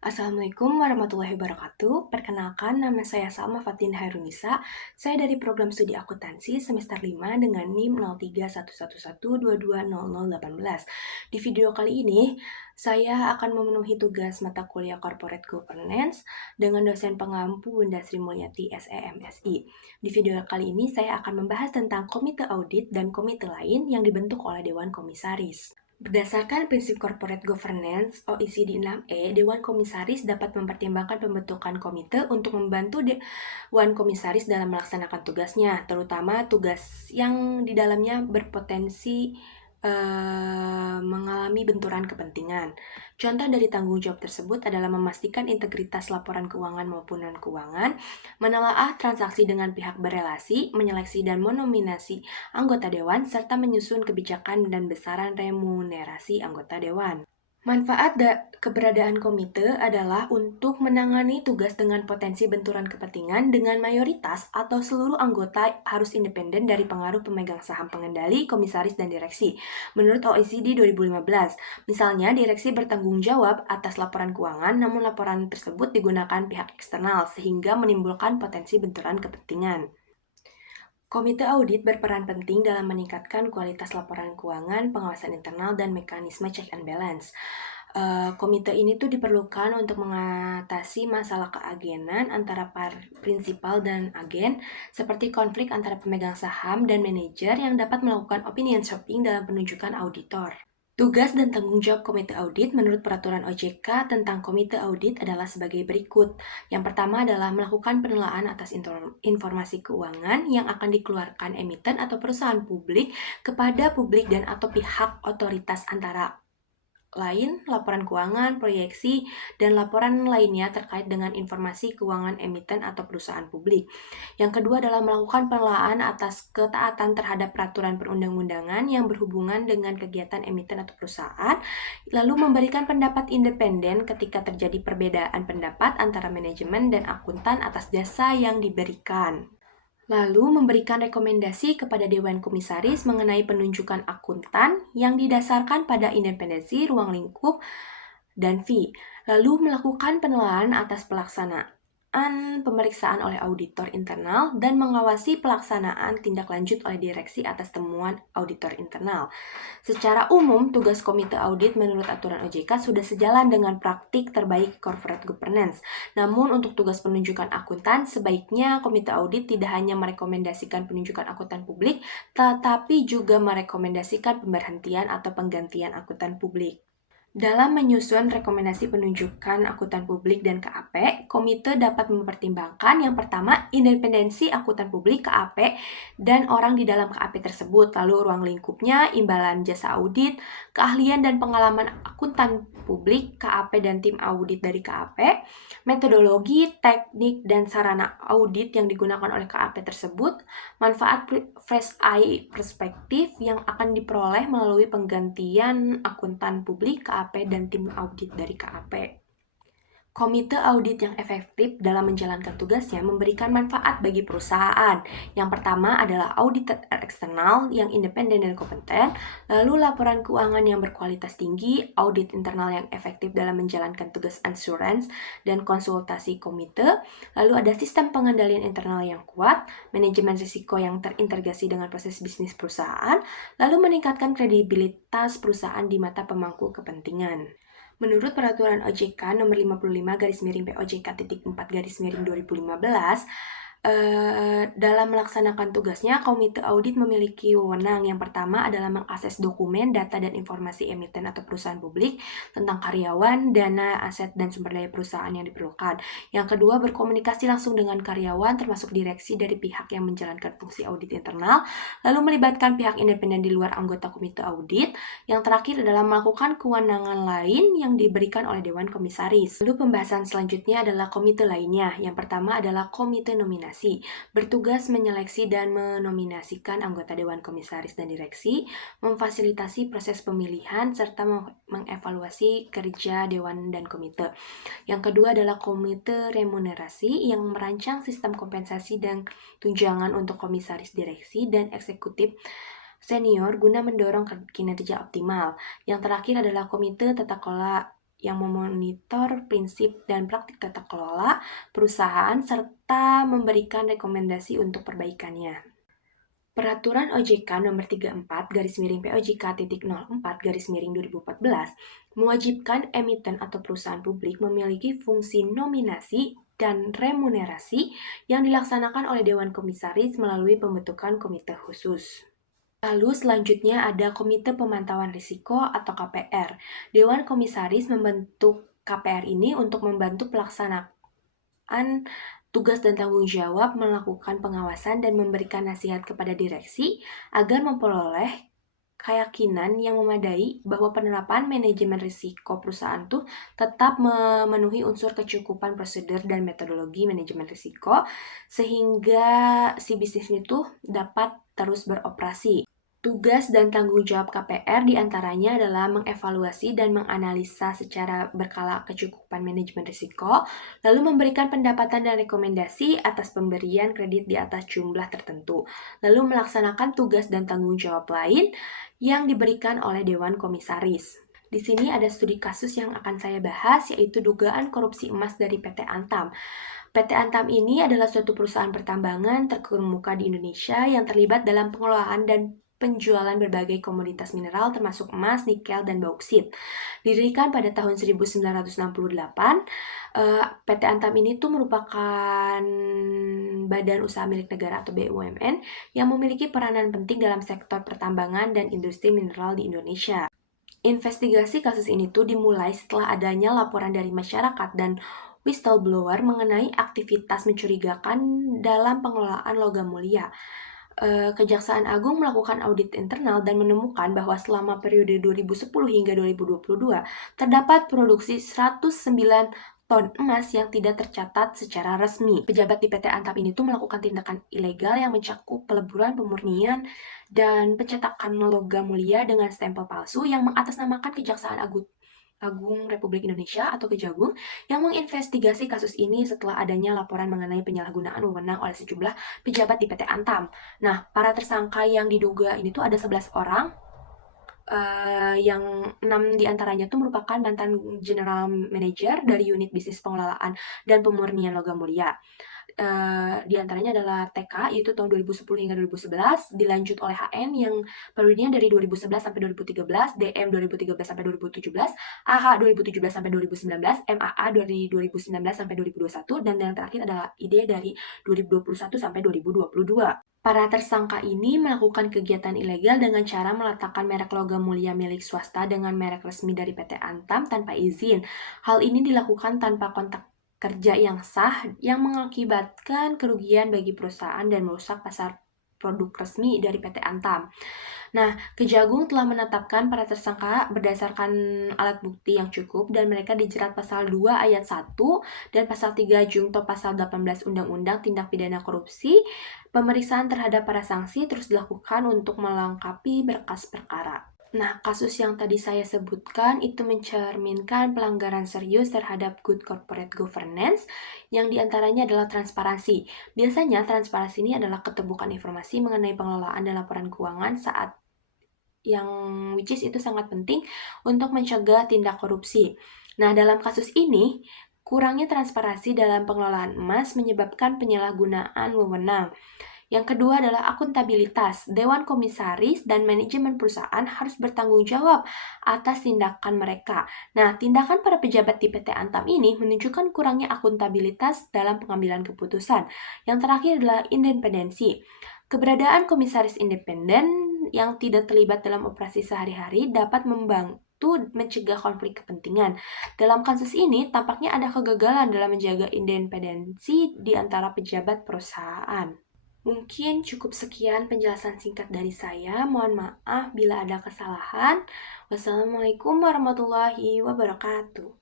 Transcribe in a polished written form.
Assalamualaikum warahmatullahi wabarakatuh. Perkenalkan, nama saya Salma Fatin Hairunisa. Saya dari program studi akuntansi semester 5 dengan NIM 031112200018. Di video kali ini, saya akan memenuhi tugas mata kuliah Corporate Governance dengan dosen pengampu Bunda Sri Mulyati SEMSI. Di video kali ini, saya akan membahas tentang komite audit dan komite lain yang dibentuk oleh Dewan Komisaris. Berdasarkan prinsip corporate governance OECD 6E, Dewan Komisaris dapat mempertimbangkan pembentukan komite untuk membantu Dewan Komisaris dalam melaksanakan tugasnya, terutama tugas yang di dalamnya berpotensi mengalami benturan kepentingan. Contoh dari tanggung jawab tersebut adalah memastikan integritas laporan keuangan maupun non-keuangan, menelaah transaksi dengan pihak berelasi, menyeleksi dan menominasi anggota dewan, serta menyusun kebijakan dan besaran remunerasi anggota dewan. Manfaat keberadaan komite adalah untuk menangani tugas dengan potensi benturan kepentingan dengan mayoritas atau seluruh anggota harus independen dari pengaruh pemegang saham pengendali, komisaris, dan direksi. Menurut OECD 2015, misalnya direksi bertanggung jawab atas laporan keuangan, namun laporan tersebut digunakan pihak eksternal sehingga menimbulkan potensi benturan kepentingan. Komite audit berperan penting dalam meningkatkan kualitas laporan keuangan, pengawasan internal, dan mekanisme check and balance. Komite ini tuh diperlukan untuk mengatasi masalah keagenan antara prinsipal dan agen, seperti konflik antara pemegang saham dan manajer yang dapat melakukan opinion shopping dalam penunjukan auditor. Tugas dan tanggung jawab komite audit menurut peraturan OJK tentang komite audit adalah sebagai berikut. Yang pertama adalah melakukan penelaahan atas informasi keuangan yang akan dikeluarkan emiten atau perusahaan publik kepada publik dan atau pihak otoritas antara lain, laporan keuangan, proyeksi, dan laporan lainnya terkait dengan informasi keuangan emiten atau perusahaan publik. Yang kedua adalah melakukan penelaahan atas ketaatan terhadap peraturan perundang-undangan yang berhubungan dengan kegiatan emiten atau perusahaan, lalu memberikan pendapat independen ketika terjadi perbedaan pendapat antara manajemen dan akuntan atas jasa yang diberikan. Lalu memberikan rekomendasi kepada Dewan Komisaris mengenai penunjukan akuntan yang didasarkan pada independensi, ruang lingkup, dan fee. Lalu melakukan penilaian atas pelaksanaan pemeriksaan oleh auditor internal dan mengawasi pelaksanaan tindak lanjut oleh direksi atas temuan auditor internal. Secara umum, tugas komite audit menurut aturan OJK sudah sejalan dengan praktik terbaik corporate governance. Namun untuk tugas penunjukan akuntan, sebaiknya komite audit tidak hanya merekomendasikan penunjukan akuntan publik, tetapi juga merekomendasikan pemberhentian atau penggantian akuntan publik. Dalam menyusun rekomendasi penunjukan akuntan publik dan KAP, komite dapat mempertimbangkan yang pertama, independensi akuntan publik KAP dan orang di dalam KAP tersebut, lalu ruang lingkupnya, imbalan jasa audit, keahlian dan pengalaman akuntan publik, KAP dan tim audit dari KAP, metodologi, teknik, dan sarana audit yang digunakan oleh KAP tersebut, manfaat fresh eye perspektif yang akan diperoleh melalui penggantian akuntan publik, KAP, dan tim audit dari KAP. Komite audit yang efektif dalam menjalankan tugasnya memberikan manfaat bagi perusahaan. Yang pertama adalah auditor eksternal yang independen dan kompeten, lalu laporan keuangan yang berkualitas tinggi, audit internal yang efektif dalam menjalankan tugas assurance dan konsultasi komite, lalu ada sistem pengendalian internal yang kuat, manajemen risiko yang terintegrasi dengan proses bisnis perusahaan, lalu meningkatkan kredibilitas perusahaan di mata pemangku kepentingan. Menurut Peraturan OJK Nomor 55-POJK.4-2015, dalam melaksanakan tugasnya, komite audit memiliki wewenang. Yang pertama adalah mengakses dokumen, data, dan informasi emiten atau perusahaan publik tentang karyawan, dana, aset, dan sumber daya perusahaan yang diperlukan. Yang kedua, berkomunikasi langsung dengan karyawan, termasuk direksi dari pihak yang menjalankan fungsi audit internal, lalu melibatkan pihak independen di luar anggota komite audit. Yang terakhir adalah melakukan kewenangan lain yang diberikan oleh Dewan Komisaris. Lalu pembahasan selanjutnya adalah komite lainnya. Yang pertama adalah komite nominasi, bertugas menyeleksi dan menominasikan anggota Dewan Komisaris dan Direksi, memfasilitasi proses pemilihan, serta mengevaluasi kerja Dewan dan Komite. Yang kedua adalah komite remunerasi yang merancang sistem kompensasi dan tunjangan untuk komisaris direksi dan eksekutif senior guna mendorong kinerja optimal. Yang terakhir adalah komite tata kelola yang memonitor prinsip dan praktik tata kelola perusahaan serta memberikan rekomendasi untuk perbaikannya. Peraturan OJK Nomor 34 garis miring POJK.04 garis miring 2014 mewajibkan emiten atau perusahaan publik memiliki fungsi nominasi dan remunerasi yang dilaksanakan oleh Dewan Komisaris melalui pembentukan komite khusus. Lalu selanjutnya ada Komite Pemantauan Risiko atau KPR. Dewan Komisaris membentuk KPR ini untuk membantu pelaksanaan tugas dan tanggung jawab, melakukan pengawasan dan memberikan nasihat kepada direksi agar memperoleh keyakinan yang memadai bahwa penerapan manajemen risiko perusahaan tuh tetap memenuhi unsur kecukupan prosedur dan metodologi manajemen risiko sehingga si bisnis itu dapat terus beroperasi. Tugas dan tanggung jawab KPR diantaranya adalah mengevaluasi dan menganalisa secara berkala kecukupan manajemen risiko, lalu memberikan pendapatan dan rekomendasi atas pemberian kredit di atas jumlah tertentu, lalu melaksanakan tugas dan tanggung jawab lain yang diberikan oleh Dewan Komisaris. Di sini ada studi kasus yang akan saya bahas, yaitu dugaan korupsi emas dari PT Antam. PT Antam ini adalah suatu perusahaan pertambangan terkemuka di Indonesia yang terlibat dalam pengelolaan dan penjualan berbagai komoditas mineral termasuk emas, nikel, dan bauksit. Didirikan pada tahun 1968, PT Antam ini tuh merupakan badan usaha milik negara atau BUMN yang memiliki peranan penting dalam sektor pertambangan dan industri mineral di Indonesia. Investigasi kasus ini tuh dimulai setelah adanya laporan dari masyarakat dan whistleblower mengenai aktivitas mencurigakan dalam pengelolaan logam mulia. Kejaksaan Agung melakukan audit internal dan menemukan bahwa selama periode 2010 hingga 2022 terdapat produksi 109 ton emas yang tidak tercatat secara resmi. Pejabat di PT Antap ini tuh melakukan tindakan ilegal yang mencakup peleburan, pemurnian, dan pencetakan logam mulia dengan stempel palsu yang mengatasnamakan Kejaksaan Agung Republik Indonesia atau Kejagung yang menginvestigasi kasus ini setelah adanya laporan mengenai penyalahgunaan wewenang oleh sejumlah pejabat di PT Antam. Nah, para tersangka yang diduga ini tuh ada 11 orang, yang 6 diantaranya tuh merupakan mantan general manager dari unit bisnis pengelolaan dan pemurnian logam mulia. Di antaranya adalah TK, yaitu tahun 2010 hingga 2011, dilanjut oleh HN yang periodenya dari 2011 sampai 2013, DM 2013 sampai 2017, AH 2017 sampai 2019, MAA dari 2019 sampai 2021, dan yang terakhir adalah ID dari 2021 sampai 2022. Para tersangka ini melakukan kegiatan ilegal dengan cara meletakkan merek logam mulia milik swasta dengan merek resmi dari PT Antam tanpa izin. Hal ini dilakukan tanpa kontak kerja yang sah yang mengakibatkan kerugian bagi perusahaan dan merusak pasar produk resmi dari PT Antam. Nah, Kejagung telah menetapkan para tersangka berdasarkan alat bukti yang cukup dan mereka dijerat pasal 2 ayat 1 dan pasal 3 junto pasal 18 Undang-Undang Tindak Pidana Korupsi. Pemeriksaan terhadap para sanksi terus dilakukan untuk melengkapi berkas perkara. Nah, kasus yang tadi saya sebutkan itu mencerminkan pelanggaran serius terhadap good corporate governance yang diantaranya adalah transparansi. Biasanya transparansi ini adalah keterbukaan informasi mengenai pengelolaan dan laporan keuangan saat yang which is itu sangat penting untuk mencegah tindak korupsi. Nah, dalam kasus ini, kurangnya transparansi dalam pengelolaan emas menyebabkan penyalahgunaan wewenang. Yang kedua adalah akuntabilitas. Dewan Komisaris dan manajemen perusahaan harus bertanggung jawab atas tindakan mereka. Nah, tindakan para pejabat di PT Antam ini menunjukkan kurangnya akuntabilitas dalam pengambilan keputusan. Yang terakhir adalah independensi. Keberadaan komisaris independen yang tidak terlibat dalam operasi sehari-hari dapat membantu mencegah konflik kepentingan. Dalam kasus ini, tampaknya ada kegagalan dalam menjaga independensi di antara pejabat perusahaan. Mungkin cukup sekian penjelasan singkat dari saya. Mohon maaf bila ada kesalahan. Wassalamualaikum warahmatullahi wabarakatuh.